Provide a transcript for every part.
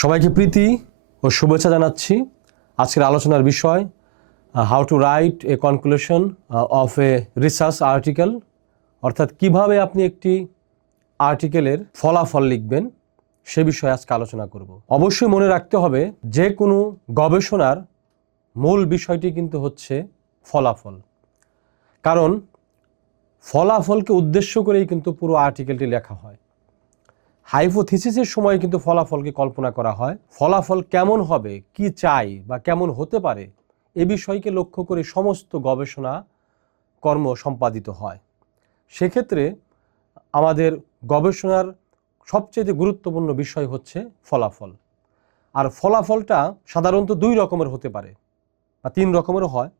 সবাইকে প্রীতি ও শুভেচ্ছা জানাচ্ছি। আজকের আলোচনার বিষয় how to write a conclusion of a research article, অর্থাৎ কিভাবে আপনি একটি আর্টিকেলের ফলাফল লিখবেন সে বিষয়ে আজকে আলোচনা করব। অবশ্যই মনে রাখতে হবে যে কোনো গবেষণার মূল বিষয়টি কিন্তু হচ্ছে ফলাফল, কারণ ফলাফলকে উদ্দেশ্য করেই কিন্তু পুরো আর্টিকেলটি লেখা হয়। হাইপোথিসিসের সময় কিন্তু ফলাফলকে কল্পনা করা হয়। ফলাফল কেমন হবে, কি চাই বা কেমন হতে পারে এ বিষয়কে লক্ষ্য করে সমস্ত গবেষণা কর্ম সম্পাদিত হয়। সেক্ষেত্রে আমাদের গবেষণার সবচেয়ে গুরুত্বপূর্ণ বিষয় হচ্ছে ফলাফল। আর ফলাফলটা সাধারণত দুই রকমের হতে পারে বা তিন রকমেরও হয়,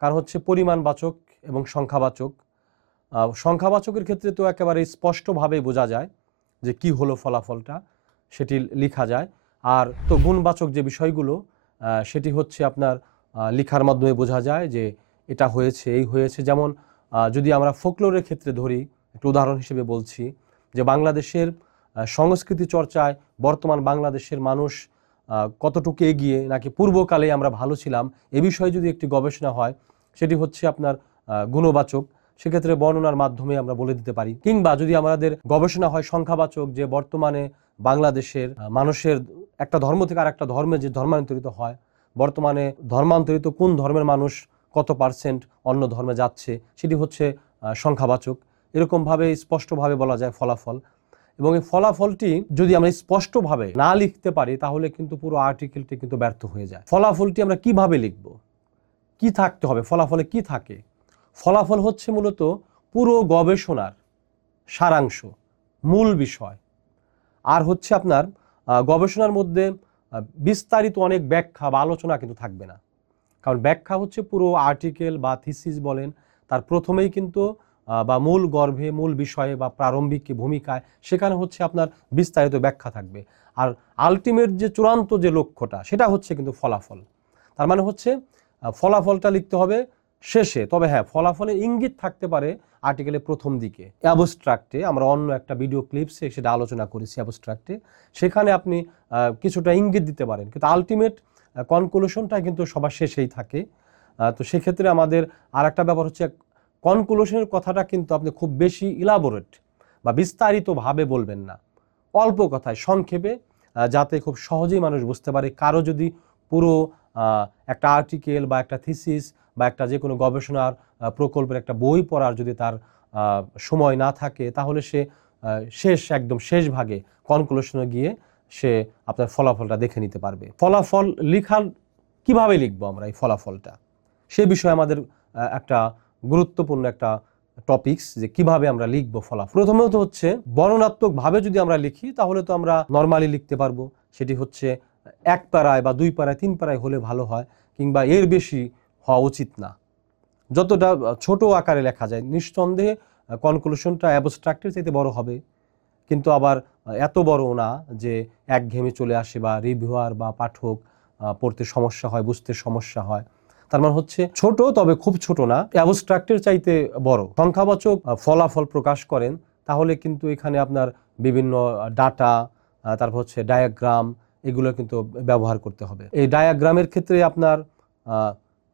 কারণ হচ্ছে পরিমাণবাচক এবং সংখ্যাবাচক। সংখ্যাবাচকের ক্ষেত্রে তো একেবারে স্পষ্টভাবে বোঝা যায় যে কি হলো ফলাফলটা, সেটি লেখা যায়। আর তো গুণবাচক যে বিষয়গুলো সেটি হচ্ছে আপনার লেখার মাধ্যমে বোঝা যায় যে এটা হয়েছে, এই হয়েছে। যেমন যদি আমরা ফোকলোরের ক্ষেত্রে ধরি, একটু উদাহরণ হিসেবে বলছি যে বাংলাদেশের সংস্কৃতি চর্চায় বর্তমান বাংলাদেশের মানুষ কতটুকু এগিয়ে নাকি পূর্বকালে আমরা ভালো ছিলাম, এ বিষয়ে যদি একটি গবেষণা হয় সেটি হচ্ছে আপনার গুণবাচক। সেক্ষেত্রে বর্ণনার মাধ্যমে আমরা বলে দিতে পারি। কিংবা যদি আমাদের গবেষণা হয় সংখ্যাবাচক, যে বর্তমানে বাংলাদেশের মানুষের একটা ধর্ম থেকে আর একটা ধর্মে যে ধর্মান্তরিত হয়, বর্তমানে ধর্মান্তরিত কোন ধর্মের মানুষ কত পার্সেন্ট অন্য ধর্মে যাচ্ছে, সেটি হচ্ছে সংখ্যাবাচক। এরকমভাবে স্পষ্টভাবে বলা যায় ফলাফল। এবং এই ফলাফলটি যদি আমরা স্পষ্টভাবে না লিখতে পারি তাহলে কিন্তু পুরো আর্টিকেলটি কিন্তু ব্যর্থ হয়ে যায়। ফলাফলটি আমরা কিভাবে লিখব, কি থাকতে হবে, ফলাফলে কি থাকে? ফলাফল হচ্ছে মূলত পুরো গবেষণার সারাংশ, মূল বিষয়। আর হচ্ছে আপনার গবেষণার মধ্যে বিস্তারিত অনেক ব্যাখ্যা বা আলোচনা কিন্তু থাকবে না, কারণ ব্যাখ্যা হচ্ছে পুরো আর্টিকেল বা থিসিস বলেন তার প্রথমেই কিন্তু বা মূল গর্ভে, মূল বিষয়ে বা প্রারম্ভিক ভূমিকায় সেখানে হচ্ছে আপনার বিস্তারিত ব্যাখ্যা থাকবে। আর আলটিমেট যে চূড়ান্ত যে লক্ষ্যটা সেটা হচ্ছে কিন্তু ফলাফল। তার মানে হচ্ছে ফলাফলটা লিখতে হবে শেষে। তবে হ্যাঁ, ফলাফলের ইঙ্গিত থাকতে পারে আর্টিকেলের প্রথম দিকে, অ্যাবস্ট্রাক্টে। আমরা অন্য একটা ভিডিও ক্লিপসে সেটা আলোচনা করেছি অ্যাবস্ট্রাক্টে, সেখানে আপনি কিছুটা ইঙ্গিত দিতে পারেন, কিন্তু আলটিমেট কনক্লুশনটা কিন্তু সবার শেষেই থাকে। তো সেক্ষেত্রে আমাদের আর একটা ব্যাপার হচ্ছে কনক্লুশনের কথাটা কিন্তু আপনি খুব বেশি ইলাবোরেট বা বিস্তারিতভাবে বলবেন না, অল্প কথায় সংক্ষেপে, যাতে খুব সহজেই মানুষ বুঝতে পারে। কারো যদি পুরো একটা আর্টিকেল বা একটা থিসিস বা একটা যে কোনো গবেষণার প্রকল্পের একটা বই পড়ার যদি তার সময় না থাকে, তাহলে সে একদম শেষ ভাগে কনক্লুশনে গিয়ে সে আপনার ফলাফলটা দেখে নিতে পারবে। ফলাফল লিখার কিভাবে লিখবো আমরা এই ফলাফলটা, সে বিষয়ে আমাদের একটা গুরুত্বপূর্ণ একটা টপিকস, যে কিভাবে আমরা লিখবো ফলাফল। প্রথমত হচ্ছে বর্ণনাত্মকভাবে যদি আমরা লিখি তাহলে তো আমরা নর্মালি লিখতে পারবো, সেটি হচ্ছে এক প্যারায় বা দুই প্যারায়, তিন প্যারায় হলে ভালো হয়, কিংবা এর বেশি হওয়া উচিত না। যতটা ছোট আকারে লেখা যায়, নিঃসন্দেহে কনক্লুশনটা অ্যাবস্ট্রাক্টের চাইতে বড় হবে, কিন্তু আবার এত বড় না যে একঘেয়েমি চলে আসে বা রিভিউয়ার বা পাঠক পড়তে সমস্যা হয়, বুঝতে সমস্যা হয়। তার মানে হচ্ছে ছোট, তবে খুব ছোট না, অ্যাবস্ট্রাক্টের চাইতে বড়। সংখ্যাবাচক ফলাফল প্রকাশ করেন তাহলে কিন্তু এখানে আপনার বিভিন্ন ডাটা, তারপর হচ্ছে ডায়াগ্রাম, এগুলো কিন্তু ব্যবহার করতে হবে। এই ডায়াগ্রামের ক্ষেত্রে আপনার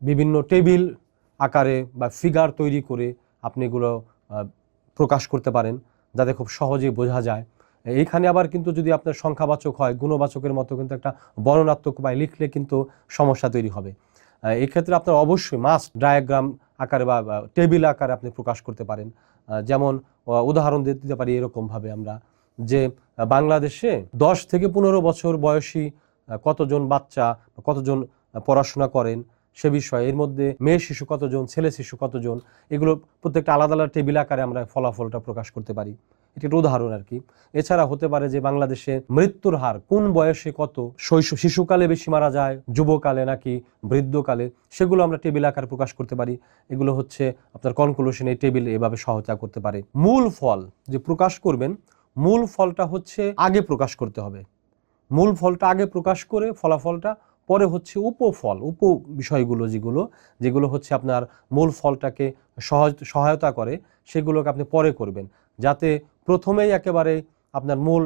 বিভিন্ন টেবিল আকারে বা ফিগার তৈরি করে আপনি এগুলো প্রকাশ করতে পারেন, যাতে খুব সহজেই বোঝা যায়। এইখানে আবার কিন্তু যদি আপনার সংখ্যাবাচক হয়, গুণবাচকের মতো কিন্তু একটা বর্ণনাত্মক উপায় লিখলে কিন্তু সমস্যা তৈরি হবে। এই ক্ষেত্রে আপনার অবশ্যই মাস্ট ডায়াগ্রাম আকারে বা টেবিল আকারে আপনি প্রকাশ করতে পারেন। যেমন উদাহরণ দিতে পারি এরকমভাবে আমরা, যে বাংলাদেশে 10 থেকে 15 বছর বয়সী কতজন বাচ্চা, কতজন পড়াশোনা করেন সে বিষয়ে, এর মধ্যে মেয়ে শিশু কতজন, ছেলে শিশু কতজন, এগুলো প্রত্যেকটা আলাদা আলাদা টেবিল আকারে আমরা ফলাফলটা প্রকাশ করতে পারি। এটি একটা উদাহরণ আর কি। এছাড়া হতে পারে যে বাংলাদেশে মৃত্যুর হার কোন বয়সে কত, শিশুকালে বেশি মারা যায়, যুবকালে নাকি বৃদ্ধকালে, সেগুলো আমরা টেবিল আকারে প্রকাশ করতে পারি। এগুলো হচ্ছে আপনার কনক্লুশন এই টেবিল এভাবে সহায়তা করতে পারে। মূল ফল যে প্রকাশ করবেন, মূল ফলটা হচ্ছে আগে প্রকাশ করতে হবে। মূল ফলটা আগে প্রকাশ করে ফলাফলটা পরে হচ্ছে উপফল, উপ বিষয়গুলো যেগুলো হচ্ছে আপনার মূল ফলটাকে সহায়তা করে, সেগুলোকে আপনি পরে করবেন, যাতে প্রথমেই একেবারে আপনার মূল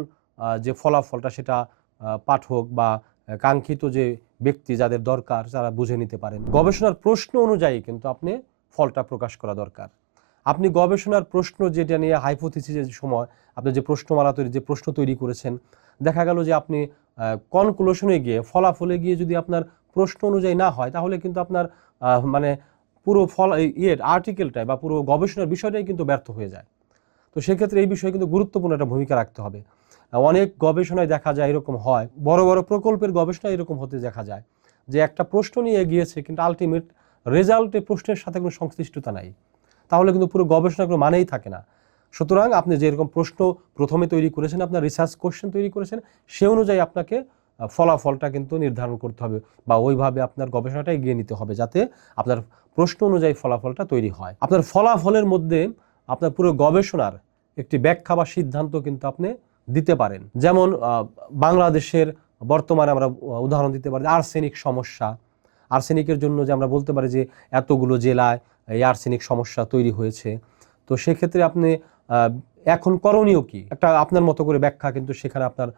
যে ফলাফলটা সেটা পাঠক বা কাঙ্ক্ষিত যে ব্যক্তি যাদের দরকার যারা বুঝে নিতে পারেন। গবেষণার প্রশ্ন অনুযায়ী কিন্তু আপনি ফলটা প্রকাশ করা দরকার। আপনি গবেষণার প্রশ্ন যেটা নিয়ে হাইপোথিসিসের সময় আপনি যে প্রশ্নমালা যে প্রশ্ন তৈরি করেছেন, দেখা গেল যে আপনি কনক্লুশনে গিয়ে ফলাফলে গিয়ে যদি আপনার প্রশ্ন অনুযায়ী না হয়, তাহলে কিন্তু আপনার মানে পুরো আর্টিকেলটাই বা পুরো গবেষণার বিষয়টাই কিন্তু ব্যর্থ হয়ে যায়। তো সেক্ষেত্রে এই বিষয়ে কিন্তু গুরুত্বপূর্ণ একটা ভূমিকা রাখতে হবে। অনেক গবেষণায় দেখা যায় এরকম হয়, বড় বড় প্রকল্পের গবেষণায় এরকম হতে দেখা যায় যে একটা প্রশ্ন নিয়ে এগিয়েছে কিন্তু আলটিমেট রেজাল্টে প্রশ্নের সাথে কোনো সংশ্লিষ্টতা নাই, তাহলে কিন্তু পুরো গবেষণার কোনো মানেই থাকে না। সুতরাং আপনি যেরকম প্রশ্ন প্রথমে তৈরি করেছেন, আপনার রিসার্চ কোশ্চেন তৈরি করেছেন, সে অনুযায়ী আপনাকে ফলাফলটা কিন্তু নির্ধারণ করতে হবে বা ওইভাবে আপনার গবেষণাটা এগিয়ে নিতে হবে যাতে আপনার প্রশ্ন অনুযায়ী ফলাফলটা তৈরি হয়। আপনার ফলাফলের মধ্যে আপনার পুরো গবেষণার একটি ব্যাখ্যা বা সিদ্ধান্ত কিন্তু আপনি দিতে পারেন। যেমন বাংলাদেশের বর্তমানে আমরা উদাহরণ দিতে পারি আর্সেনিক সমস্যা। আর্সেনিকের জন্য যে আমরা বলতে পারি যে এতগুলো জেলায় এই আর্সেনিক সমস্যা তৈরি হয়েছে। তো সেক্ষেত্রে আপনি এখন করণীয় কি, একটা আপনার মতো করে ব্যাখ্যা কিন্তু সেখানে আপনার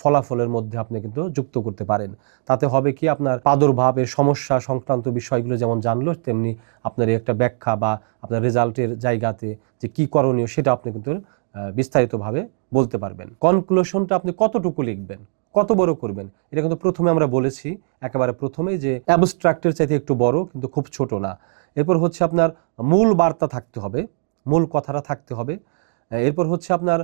ফলাফলের মধ্যে আপনি কিন্তু যুক্ত করতে পারেন। তাতে হবে কি, আপনার প্রাদুর্ভাবের সমস্যা সংক্রান্ত বিষয়গুলো যেমন জানলো, তেমনি আপনার একটা ব্যাখ্যা বা আপনার রেজাল্টের জায়গাতে যে কি করণীয় সেটা আপনি কিন্তু বিস্তারিতভাবে বলতে পারবেন। কনক্লুশনটা আপনি কতটুকু লিখবেন, কত বড় করবেন, এটা কিন্তু প্রথমে আমরা বলেছি একেবারে প্রথমেই যে অ্যাবস্ট্রাক্টের চাইতে একটু বড় কিন্তু খুব ছোট না। এরপর হচ্ছে আপনার মূল বার্তা থাকতে হবে, মূল কথাটা থাকতে হবে। এরপর হচ্ছে আপনার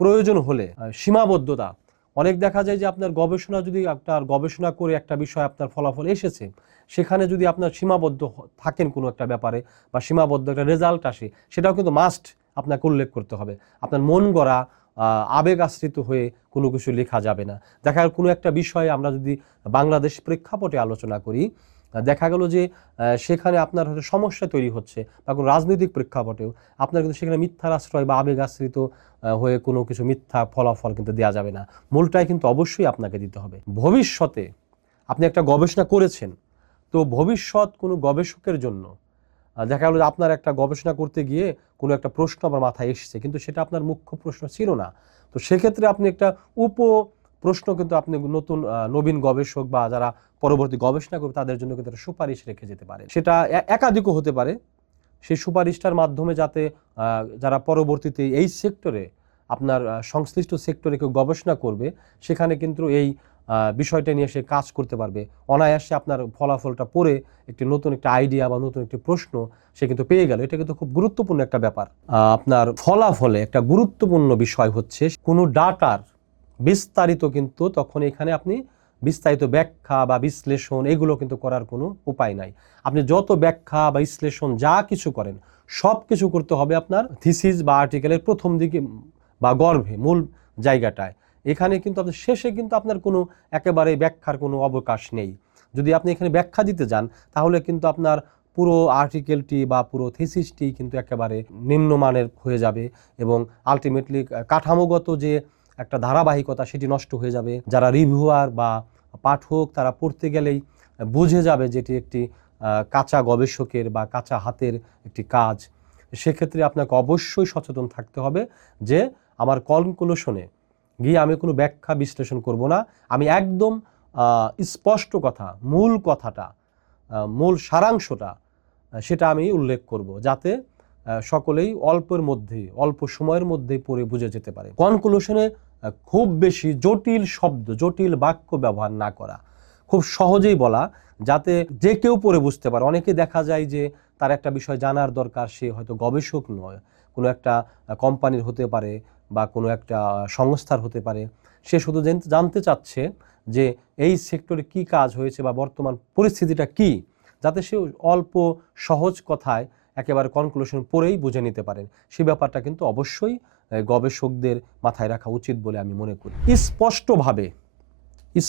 প্রয়োজন হলে সীমাবদ্ধতা। অনেক দেখা যায় যে আপনার গবেষণা যদি আপনার গবেষণা করে একটা বিষয় আপনার ফলাফল এসেছে, সেখানে যদি আপনার সীমাবদ্ধ থাকেন কোনো একটা ব্যাপারে বা সীমাবদ্ধ একটা রেজাল্ট আসে, সেটাও কিন্তু মাস্ট আপনাকে উল্লেখ করতে হবে। আপনার মন গড়া আবেগ আশ্রিত হয়ে কোনো কিছু লেখা যাবে না। দেখা গেল কোনো একটা বিষয়ে আমরা যদি বাংলাদেশ প্রেক্ষাপটে আলোচনা করি, দেখা গেল যে সেখানে আপনার হয়তো সমস্যা তৈরি হচ্ছে বা কোনো রাজনৈতিক প্রেক্ষাপটেও আপনার কিন্তু সেখানে মিথ্যার আশ্রয় বা আবেগ আশ্রিত হয়ে কোনো কিছু মিথ্যা ফলাফল কিন্তু দেওয়া যাবে না। মূলটাই কিন্তু অবশ্যই আপনাকে দিতে হবে। ভবিষ্যতে আপনি একটা গবেষণা করেছেন, তো ভবিষ্যৎ কোনো গবেষকের জন্য দেখা গেল যে আপনার একটা গবেষণা করতে গিয়ে কোনো একটা প্রশ্ন আমার মাথায় এসেছে, কিন্তু সেটা আপনার মুখ্য প্রশ্ন ছিল না। তো সেক্ষেত্রে আপনি একটা প্রশ্ন কিন্তু আপনি নতুন নবীন গবেষক বা যারা পরবর্তী গবেষণা করবে তাদের জন্য কিন্তু একটা সুপারিশ রেখে যেতে পারে। সেটা একাধিকও হতে পারে। সেই সুপারিশটার মাধ্যমে যাতে যারা পরবর্তীতে এই সেক্টরে আপনার সংশ্লিষ্ট সেক্টরে কেউ গবেষণা করবে, সেখানে কিন্তু এই বিষয়টা নিয়ে সে কাজ করতে পারবে। অনায়াসে আপনার ফলাফলটা পড়ে একটি নতুন একটা আইডিয়া বা নতুন একটি প্রশ্ন সে কিন্তু পেয়ে গেল। এটা কিন্তু খুব গুরুত্বপূর্ণ একটা ব্যাপার। আপনার ফলাফলে একটা গুরুত্বপূর্ণ বিষয় হচ্ছে কোনো ডাটার বিস্তারিত, কিন্তু তখন এখানে আপনি বিস্তারিত ব্যাখ্যা বা বিশ্লেষণ এগুলো কিন্তু করার কোনো উপায় নাই। আপনি যত ব্যাখ্যা বা বিশ্লেষণ যা কিছু করেন, সব কিছু করতে হবে আপনার থিসিস বা আর্টিকেলের প্রথম দিকে বা গর্ভে, মূল জায়গাটায়। এখানে কিন্তু আপনার শেষে কিন্তু আপনার কোনো একেবারে ব্যাখ্যার কোনো অবকাশ নেই। যদি আপনি এখানে ব্যাখ্যা দিতে যান, তাহলে কিন্তু আপনার পুরো আর্টিকেলটি বা পুরো থিসিসটি কিন্তু একেবারে নিম্নমানের হয়ে যাবে এবং আলটিমেটলি কাঠামোগত যে একটা ধারাবাহিকতা সেটি নষ্ট হয়ে যাবে। যারা রিভিউয়ার বা পাঠক তারা পড়তে গেলেই বুঝে যাবে যেটি একটি কাঁচা গবেষকের বা কাঁচা হাতের একটি কাজ। সেক্ষেত্রে আপনাকে অবশ্যই সচেতন থাকতে হবে যে আমার কনক্লুশনে গিয়ে আমি কোনো ব্যাখ্যা বিশ্লেষণ করব না। আমি একদম স্পষ্ট কথা, মূল কথাটা, মূল সারাংশটা সেটা আমি উল্লেখ করব, যাতে সকলেই অল্পের মধ্যেই, অল্প সময়ের মধ্যেই পড়ে বুঝে যেতে পারে। কনক্লুশনে খুব বেশি জটিল শব্দ, জটিল বাক্য ব্যবহার না করা, খুব সহজেই বলা, যাতে যে কেউ পড়ে বুঝতে পারে। অনেকে দেখা যায় যে তার একটা বিষয় জানার দরকার, সে হয়তো গবেষক নয়, কোনো একটা কোম্পানির হতে পারে বা কোনো একটা সংস্থার হতে পারে, সে শুধু জানতে চাচ্ছে যে এই সেক্টরে কি কাজ হয়েছে বা বর্তমান পরিস্থিতিটা কি, যাতে সে অল্প সহজ কথায় একেবারে কনক্লুশন পড়েই বুঝে নিতে পারেন। সেই ব্যাপারটা কিন্তু অবশ্যই গবেষকদের মাথায় রাখা উচিত বলে আমি মনে করি।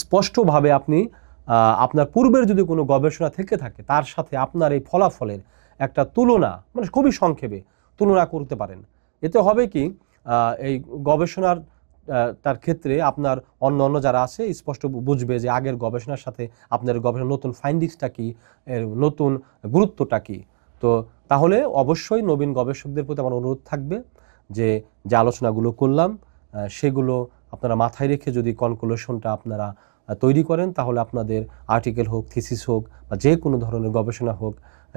স্পষ্টভাবে আপনি আপনার পূর্বের যদি কোনো গবেষণা থেকে থাকে তার সাথে আপনার এই ফলাফলের একটা তুলনা, মানে খুবই সংক্ষেপে তুলনা করতে পারেন। এতে হবে কি, এই গবেষণার তার ক্ষেত্রে আপনার অন্য যারা আছে স্পষ্ট বুঝবে যে আগের গবেষণার সাথে আপনার গবেষণার নতুন ফাইন্ডিংসটা কি, এর নতুন গুরুত্বটা কি। তো তাহলে অবশ্যই নবীন গবেষকদের প্রতি আমার অনুরোধ থাকবে যে যে আলোচনাগুলো করলাম সেগুলো আপনারা মাথায় রেখে যদি কনক্লুশনটা আপনারা তৈরি করেন, তাহলে আপনাদের আর্টিকেল হোক, থিসিস হোক বা যে কোনো ধরনের গবেষণা হোক,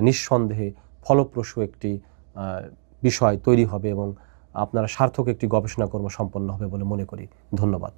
নিঃসন্দেহে ফলপ্রসূ একটি বিষয় তৈরি হবে এবং আপনারা সার্থক একটি গবেষণা কর্ম সম্পন্ন হবে বলে মনে করি। ধন্যবাদ।